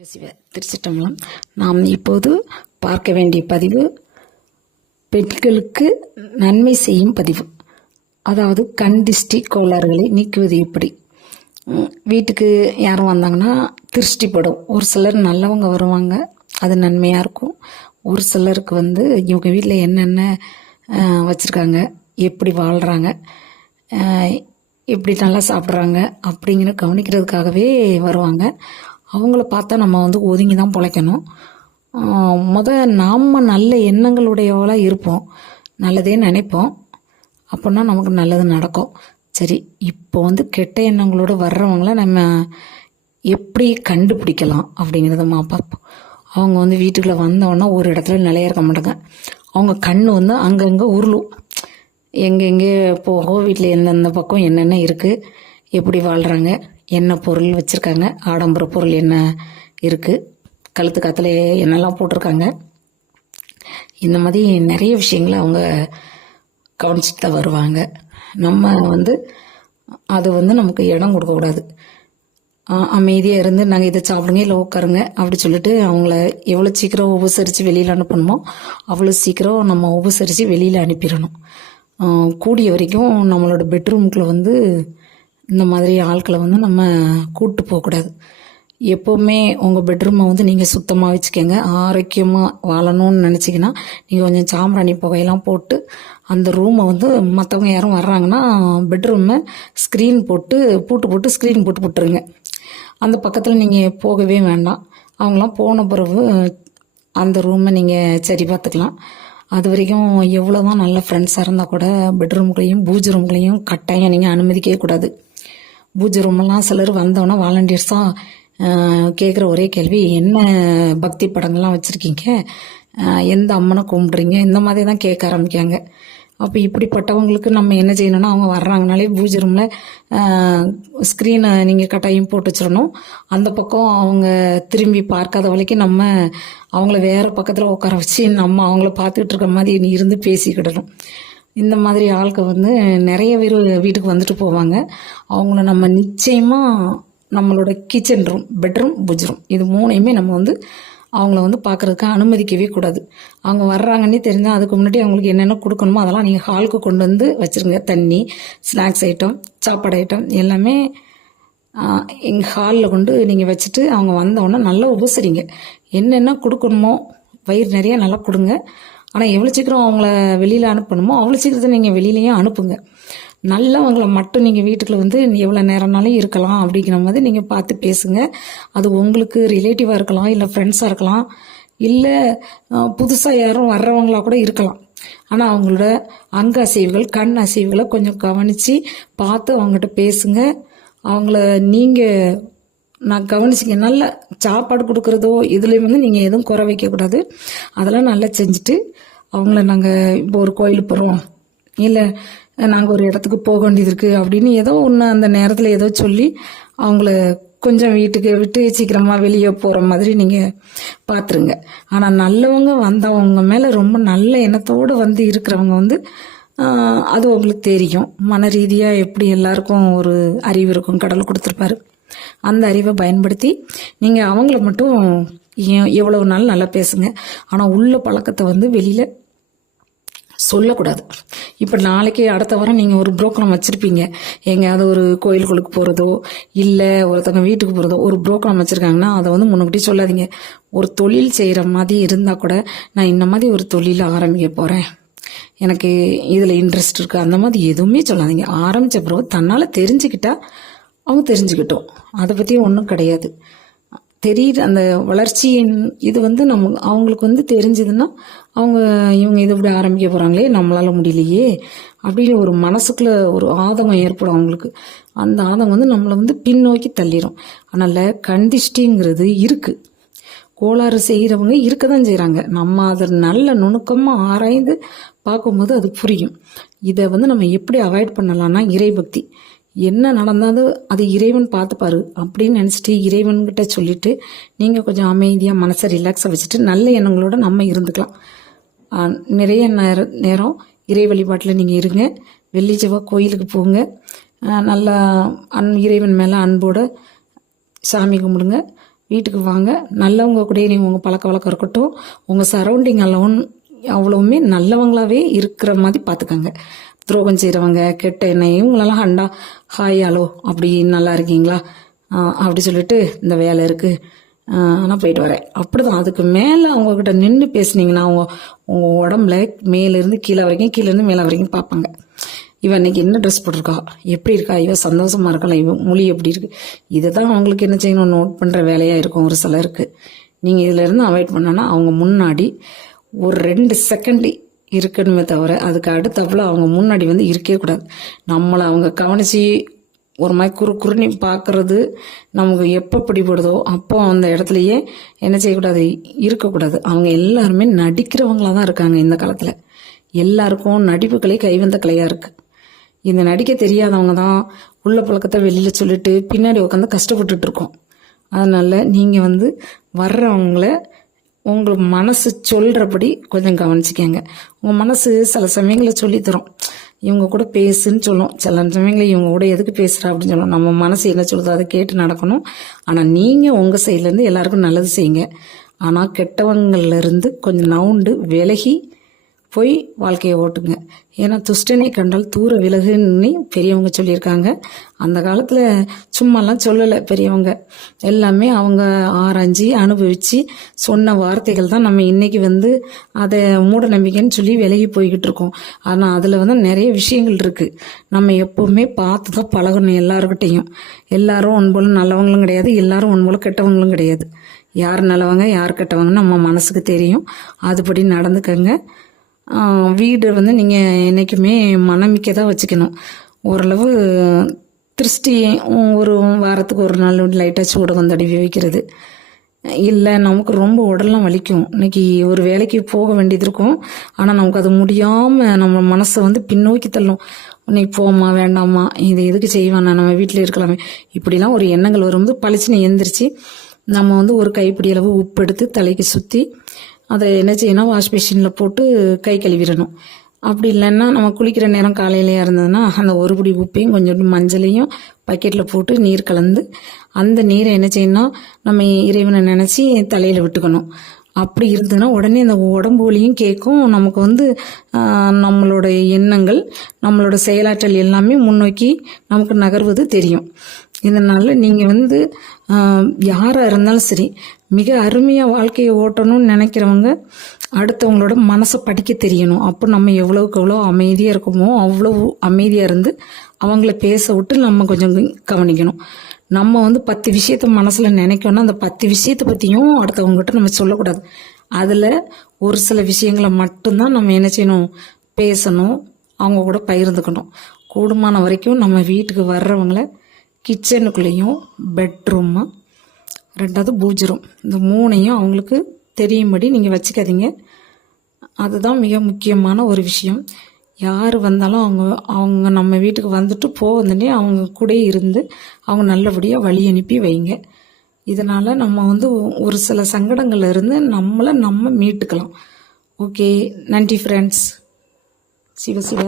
சிவ திருச்சிட்டம்பலம். நாம் இப்போது பார்க்க வேண்டிய பதிவு பெண்களுக்கு நன்மை செய்யும் பதிவு. அதாவது கண் திஷ்டி கோளாறுகளை நீக்குவது எப்படி. வீட்டுக்கு யாரும் வந்தாங்கன்னா திருஷ்டி படும். ஒரு சிலர் நல்லவங்க வருவாங்க, அது நன்மையாக இருக்கும். ஒரு சிலருக்கு இவங்க வீட்டில் என்னென்ன வச்சுருக்காங்க, எப்படி வாழ்கிறாங்க, எப்படி நல்லா சாப்பிட்றாங்க அப்படிங்கிற கவனிக்கிறதுக்காகவே வருவாங்க. அவங்கள பார்த்தா நம்ம ஒதுங்கி தான் பிழைக்கணும். நாம் நல்ல எண்ணங்களுடையவளாக இருப்போம், நல்லதே நினைப்போம், அப்படின்னா நமக்கு நல்லது நடக்கும். சரி, இப்போ கெட்ட எண்ணங்களோடு வர்றவங்கள நம்ம எப்படி கண்டுபிடிக்கலாம் அப்படிங்கிறத பார்ப்போம். அவங்க வீட்டுக்குள்ளே வந்தோன்னா ஒரு இடத்துல நிலையா இருக்க மாட்டாங்க. அவங்க கண் அங்கங்கே உருளும், எங்கெங்கே போகும், வீட்டில் எந்தெந்த பக்கம் என்னென்ன இருக்குது, எப்படி வாழ்கிறாங்க, என்ன பொருள் வச்சுருக்காங்க, ஆடம்பர பொருள் என்ன இருக்குது, கழுத்து காத்துல என்னெல்லாம் போட்டிருக்காங்க, இந்த மாதிரி நிறைய விஷயங்களை அவங்க கவனிச்சுட்டு தான் வருவாங்க. நம்ம அது நமக்கு இடம் கொடுக்கக்கூடாது. அமைதியாக இருந்து நாங்கள் இதை சாப்பிடுங்க இல்லை உட்காருங்க அப்படி சொல்லிட்டு அவங்கள எவ்வளோ சீக்கிரம் உபசரித்து வெளியில் அனுப்பணுமோ அவ்வளோ சீக்கிரம் நம்ம உபசரித்து வெளியில் அனுப்பிடணும். கூடிய வரைக்கும் நம்மளோட பெட்ரூம்குள்ளே இந்த மாதிரி ஆட்களை நம்ம கூப்பிட்டு போகக்கூடாது. எப்போவுமே உங்கள் பெட்ரூமை நீங்கள் சுத்தமாக வச்சுக்கோங்க. ஆரோக்கியமாக வாழணும்னு நினச்சிங்கன்னா நீங்கள் கொஞ்சம் சாம்பிராணி புகையெல்லாம் போட்டு அந்த ரூமை மற்றவங்க யாரும் வர்றாங்கன்னா பெட்ரூமை ஸ்க்ரீன் போட்டு பூட்டு போட்டு ஸ்க்ரீன் போட்டு போட்டுருங்க. அந்த பக்கத்தில் நீங்கள் போகவே வேண்டாம். அவங்களாம் போன பிறகு அந்த ரூமை நீங்கள் சரி பார்த்துக்கலாம். அது வரைக்கும் எவ்வளோ தான் நல்ல ஃப்ரெண்ட்ஸாக இருந்தால் கூட பெட்ரூம்களையும் பூஜை ரூம்களையும் கட்டாயம் நீங்கள் அனுமதிக்கவே கூடாது. பூஜை ரூமெல்லாம் சிலர் வந்தோன்னா வாலண்டியர்ஸாக கேட்குற ஒரே கேள்வி, என்ன பக்தி படங்கள்லாம் வச்சுருக்கீங்க, எந்த அம்மனை கும்பிட்றீங்க, இந்த மாதிரி தான் கேட்க ஆரம்பிக்காங்க. அப்போ இப்படிப்பட்டவங்களுக்கு நம்ம என்ன செய்யணும்னா, அவங்க வர்றாங்கனாலே பூஜை ரூமில் ஸ்க்ரீனை நீங்கள் கட்டாயம் போட்டு வச்சிடணும். அந்த பக்கம் அவங்க திரும்பி பார்க்காத வரைக்கும் நம்ம அவங்கள வேறு பக்கத்தில் உட்கார வச்சு நம்ம அவங்கள பார்த்துக்கிட்டு இருக்க மாதிரி இருந்து பேசிக்கிடணும். இந்த மாதிரி ஆட்கள் நிறைய பேர் வீட்டுக்கு வந்துட்டு போவாங்க. அவங்கள நம்ம நிச்சயமாக நம்மளோட கிச்சன் ரூம், பெட்ரூம், பூஜை ரூம் இது மூணையுமே நம்ம அவங்கள பார்க்குறதுக்கு அனுமதிக்கவே கூடாது. அவங்க வர்றாங்கன்னே தெரிஞ்சால் அதுக்கு முன்னாடி அவங்களுக்கு என்னென்ன கொடுக்கணுமோ அதெல்லாம் நீங்கள் ஹாலுக்கு கொண்டு வச்சுருங்க. தண்ணி, ஸ்நாக்ஸ் ஐட்டம், சாப்பாடு ஐட்டம் எல்லாமே எங்கள் ஹாலில் கொண்டு நீங்கள் வச்சுட்டு அவங்க வந்தோடனே நல்லா உபசரிங்க. என்னென்ன கொடுக்கணுமோ வயிறு நிறைய நல்லா கொடுங்க. ஆனால் எவ்வளோ சீக்கிரம் அவங்கள வெளியில் அனுப்பணுமோ அவ்வளோ சீக்கிரத்தை நீங்கள் வெளியிலையும் அனுப்புங்க. நல்லவங்களை மட்டும் நீங்கள் வீட்டுக்குள்ளே எவ்வளோ நேரம்னாலும் இருக்கலாம் அப்படிங்கிற மாதிரி நீங்கள் பார்த்து பேசுங்க. அது உங்களுக்கு ரிலேட்டிவாக இருக்கலாம், இல்லை ஃப்ரெண்ட்ஸாக இருக்கலாம், இல்லை புதுசாக யாரும் வர்றவங்களா கூட இருக்கலாம். ஆனால் அவங்களோட அங்க அசைவுகள், கண் அசைவுகளை கொஞ்சம் கவனித்து பார்த்து அவங்ககிட்ட பேசுங்க. அவங்கள நீங்கள் நான் கவனிச்சிங்க. நல்ல சாப்பாடு கொடுக்குறதோ இதுலேயும் நீங்கள் எதுவும் குறை வைக்கக்கூடாது. அதெல்லாம் நல்லா செஞ்சுட்டு அவங்கள நாங்கள் இப்போ ஒரு கோயிலுக்கு போகிறோம், இல்லை நாங்கள் ஒரு இடத்துக்கு போக வேண்டியது இருக்குது அப்படின்னு ஏதோ ஒன்று அந்த நேரத்தில் ஏதோ சொல்லி அவங்கள கொஞ்சம் வீட்டுக்கு விட்டு சீக்கிரமாக வெளியே போகிற மாதிரி நீங்கள் பார்த்துருங்க. ஆனால் நல்லவங்க வந்தவங்க மேலே ரொம்ப நல்ல எண்ணத்தோடு இருக்கிறவங்க அது உங்களுக்கு தெரியும். மன ரீதியாக எப்படி எல்லாருக்கும் ஒரு அறிவு இருக்கும், கடவுள் கொடுத்துருப்பாரு. அந்த அறிவை பயன்படுத்தி நீங்கள் அவங்கள மட்டும் எவ்வளவு நாள் நல்லா பேசுங்க. ஆனால் உள்ள பழக்கத்தை வெளியில் சொல்லக்கூடாது. இப்போ நாளைக்கு அடுத்த வாரம் நீங்கள் ஒரு புரோகிராம் வச்சுருப்பீங்க, எங்கேயாவது ஒரு கோயிலுக்குள்ளுக்கு போகிறதோ இல்லை ஒருத்தவங்க வீட்டுக்கு போகிறதோ ஒரு புரோகிராம் வச்சுருக்காங்கன்னா அதை முன்னுக்கிட்டே சொல்லாதீங்க. ஒரு தொழில் செய்கிற மாதிரி இருந்தால் கூட நான் இந்த மாதிரி ஒரு தொழில் ஆரம்பிக்க போகிறேன், எனக்கு இதில் இன்ட்ரெஸ்ட் இருக்குது, அந்த மாதிரி எதுவுமே சொல்லாதீங்க. ஆரம்பித்த பிறகு தன்னால் தெரிஞ்சுக்கிட்டா அவங்க தெரிஞ்சுக்கிட்டோம், அதை பற்றி ஒன்றும் கிடையாது. தெரியுது அந்த வளர்ச்சியின் இது நம்ம அவங்களுக்கு தெரிஞ்சதுன்னா இவங்க இதை இப்படி ஆரம்பிக்க போகிறாங்களே, நம்மளால முடியலையே அப்படின்னு ஒரு மனசுக்குள்ள ஒரு ஆதங்கம் ஏற்படும் அவங்களுக்கு. அந்த ஆதங்கம் நம்மளை பின்னோக்கி தள்ளிடும். அதனால் கண்டிஷ்டிங்கிறது இருக்குது, கோளாறு செய்கிறவங்க இருக்க தான் செய்கிறாங்க. நம்ம அதை நல்ல நுணுக்கமாக ஆராய்ந்து பார்க்கும்போது அது புரியும். இதை நம்ம எப்படி அவாய்ட் பண்ணலாம்னா, இறைபக்தி. என்ன நடந்தாலும் அது இறைவன் பார்த்துப்பாரு அப்படின்னு நினச்சிட்டு இறைவன்கிட்ட சொல்லிட்டு நீங்கள் கொஞ்சம் அமைதியாக மனசை ரிலாக்ஸாக வச்சுட்டு நல்ல எண்ணங்களோட நம்ம இருந்துக்கலாம். நிறைய நேரம் இறை வழிபாட்டில் நீங்கள் இருங்க. வெள்ளி செவ்வாய் கோயிலுக்கு போங்க, நல்லா இறைவன் மேலே அன்போடு சாமி கும்பிடுங்க. வீட்டுக்கு வாங்க. நல்லவங்க கூட நீங்கள் உங்கள் பழக்க வழக்கம் இருக்கட்டும், உங்கள் சரௌண்டிங் அவ்வளவுமே நல்லவங்களாவே இருக்கிற மாதிரி பார்த்துக்கங்க. துரோகம் செய்கிறவங்க, கெட்ட எண்ணெய், இவங்களெல்லாம் ஹாய் ஹலோ அப்படி நல்லா இருக்கீங்களா அப்படி சொல்லிட்டு இந்த வேலை இருக்குது நான் போயிட்டு வரேன் அப்படிதான். அதுக்கு மேலே அவங்கக்கிட்ட நின்று பேசுனீங்கன்னா உங்கள் உடம்புல மேலேருந்து கீழே வரைக்கும், கீழேருந்து மேலே வரைக்கும் பார்ப்பாங்க. இவன் இன்னைக்கு என்ன ட்ரெஸ் போட்டிருக்கா, எப்படி இருக்கா, இவன் சந்தோஷமா இருக்கலாம், இவன் மொழி எப்படி இருக்கு, இதை தான் அவங்களுக்கு என்ன செய்யணும், நோட் பண்ணுற வேலையாக இருக்கும் ஒரு சிலருக்கு. நீங்கள் இதிலேருந்து அவாய்ட் பண்ணனா அவங்க முன்னாடி ஒரு 2 செகண்ட் இருக்கணுமே தவிர அதுக்கு அடுத்தப்பல அவங்க முன்னாடி வந்து இருக்கவே கூடாது. நம்மளை அவங்க கவனித்து ஒரு மாதிரி குறுக்குறுன்னு பார்க்கறது நமக்கு எப்போ பிடிபடுதோ அப்போ அந்த இடத்துலையே என்ன செய்யக்கூடாது, இருக்கக்கூடாது. அவங்க எல்லாருமே நடிக்கிறவங்களா தான் இருக்காங்க இந்த காலத்தில். எல்லாருக்கும் நடிப்பு கலை கைவந்த கலையாக இருக்குது. இந்த நடிக்க தெரியாதவங்க தான் உள்ள பழக்கத்தை வெளியில் சொல்லிட்டு பின்னாடி உட்காந்து கஷ்டப்பட்டுட்டு இருக்கோம். அதனால் நீங்கள் வந்து வர்றவங்கள உங்களுக்கு மனசு சொல்கிறபடி கொஞ்சம் கவனிச்சிக்கங்க. உங்கள் மனசு சில சமயங்களில் சொல்லித்தரும், இவங்க கூட பேசுன்னு சொல்லும், சில சமயங்களில் இவங்க கூட எதுக்கு பேசுகிறா அப்படின்னு சொல்லும். நம்ம மனசு என்ன சொல்லுதோ அதை கேட்டு நடக்கணும். ஆனால் நீங்கள் உங்கள் சைட்லேருந்து எல்லாருக்கும் நல்லது செய்யுங்க. ஆனால் கெட்டவங்கள்லேருந்து கொஞ்சம் நவுண்டு விலகி போய் வாழ்க்கையை ஓட்டுங்க. ஏன்னா துஷ்டனை கண்டால் தூர விலகுன்னு பெரியவங்க சொல்லியிருக்காங்க. அந்த காலத்தில் சும்மாலாம் சொல்லலை பெரியவங்க, எல்லாமே அவங்க ஆராய்ஞ்சி அனுபவித்து சொன்ன வார்த்தைகள் தான் நம்ம இன்னைக்கு வந்து அதை மூட நம்பிக்கைன்னு சொல்லி விலகி போய்கிட்டு இருக்கோம். ஆனால் அதில் வந்து நிறைய விஷயங்கள் இருக்குது. நம்ம எப்போவுமே பார்த்து தான் பழகணும் எல்லாருக்கிட்டையும். எல்லாரும் ஒன்போல நல்லவங்களும் கிடையாது, எல்லாரும் ஒன்போல கெட்டவங்களும் கிடையாது. யார் நல்லவங்க யார் கெட்டவங்கன்னு நம்ம மனசுக்கு தெரியும். அதுபடி நடந்துக்கங்க. வீடு வந்து நீங்கள் என்றைக்குமே மனமிக்க தான் வச்சுக்கணும். ஓரளவு திருஷ்டி ஒரு வாரத்துக்கு ஒரு நாள் லைட்டாக சூடகம் தடவி வைக்கிறது. இல்லை நமக்கு ரொம்ப உடலாம் வலிக்கும், இன்னைக்கு ஒரு வேலைக்கு போக வேண்டியது இருக்கும், ஆனால் நமக்கு அது முடியாமல் நம்ம மனசை வந்து பின்னோக்கி தள்ளும். இன்னைக்கு போமா வேண்டாமா, இது எதுக்கு செய்வானா, நம்ம வீட்டில் இருக்கலாமே, இப்படிலாம் ஒரு எண்ணங்கள் வரும்போது பளிச்சுன்னு எந்திரிச்சு நம்ம வந்து ஒரு கைப்பிடி அளவு உப்பு எடுத்து தலைக்கு சுற்றி அதை என்ன செய்யணும், வாஷ் மிஷினில் போட்டு கை கழுவிடணும். அப்படி இல்லைன்னா நம்ம குளிக்கிற நேரம் காலையிலேயே இருந்ததுன்னா அந்த ஒரு பிடி உப்பையும் கொஞ்சோண்டு மஞ்சளையும் பக்கெட்டில் போட்டு நீர் கலந்து அந்த நீரை என்ன செய்யணும், நம்ம இறைவனை நினச்சி தலையில் விட்டுக்கணும். அப்படி இருந்ததுன்னா உடனே அந்த உடம்பு வலியும் கேட்கும். நமக்கு வந்து நம்மளோட எண்ணங்கள் நம்மளோட செயலாற்றல் எல்லாமே முன்னோக்கி நமக்கு நகர்வது தெரியும். இதனால் நீங்கள் வந்து யாராக இருந்தாலும் சரி மிக அருமையாக வாழ்க்கையை ஓட்டணும்னு நினைக்கிறவங்க அடுத்தவங்களோட மனசை படிக்க தெரியணும். அப்போ நம்ம எவ்வளோக்கு எவ்வளோ அமைதியாக இருக்கோமோ அவ்வளோ அமைதியாக இருந்து அவங்கள பேச விட்டு நம்ம கொஞ்சம் கவனிக்கணும். நம்ம வந்து 10 விஷயத்த மனசில் நினைக்கணும், அந்த 10 விஷயத்தை பற்றியும் அடுத்தவங்ககிட்ட நம்ம சொல்லக்கூடாது. அதில் ஒரு சில விஷயங்களை மட்டும்தான் நம்ம என்ன செய்யணும், பேசணும், அவங்க கூட பகிர்ந்துக்கணும். கூடுமான வரைக்கும் நம்ம வீட்டுக்கு வர்றவங்கள கிச்சனுக்குள்ளேயும் பெட்ரூமு 2வது பூஜை ரூம் இந்த 3ஐயும் அவங்களுக்கு தெரியும்படி நீங்கள் வச்சுக்காதீங்க. அதுதான் மிக முக்கியமான ஒரு விஷயம். யார் வந்தாலும் அவங்க நம்ம வீட்டுக்கு வந்துட்டு போவதுனே அவங்க கூட இருந்து அவங்க நல்லபடியாக வழி அனுப்பி வைங்க. இதனால் நம்ம வந்து ஒரு சில சங்கடங்கள்ல இருந்து நம்ம மீட்டுக்கலாம். ஓகே, நன்றி ஃப்ரெண்ட்ஸ். சிவ சிவ.